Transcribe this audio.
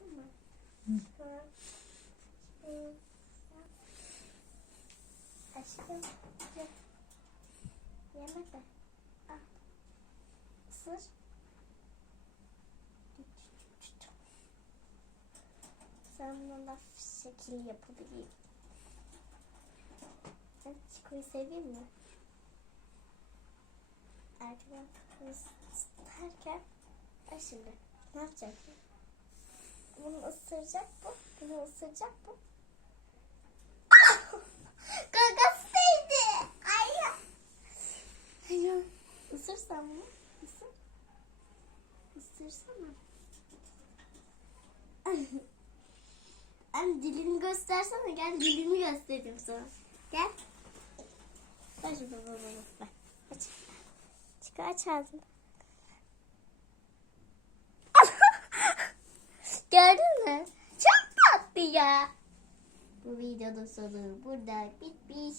mü? Hı. Hı. Hı. Aşkım. Ye. Yeme de. Al. Isır. Sen buna laf şekil yapabileyim. Ben çikoyu seveyim mi? Arkadan ısıtarken bak şimdi ne yapacak? Isıracak bu. Bunu ısıracak bu. Gagası değdi. Ay. Hayır. Isır sen bunu. Isır. Isırsana. Anne dilini göstersene. Gel dilini göstereyim sana. Gel. Ver şu baba baba. Bak. Aç. Çıkar aç ağzını. Gördün mü? Çok tatlı ya. Bu videonun sonu burada bitmiş.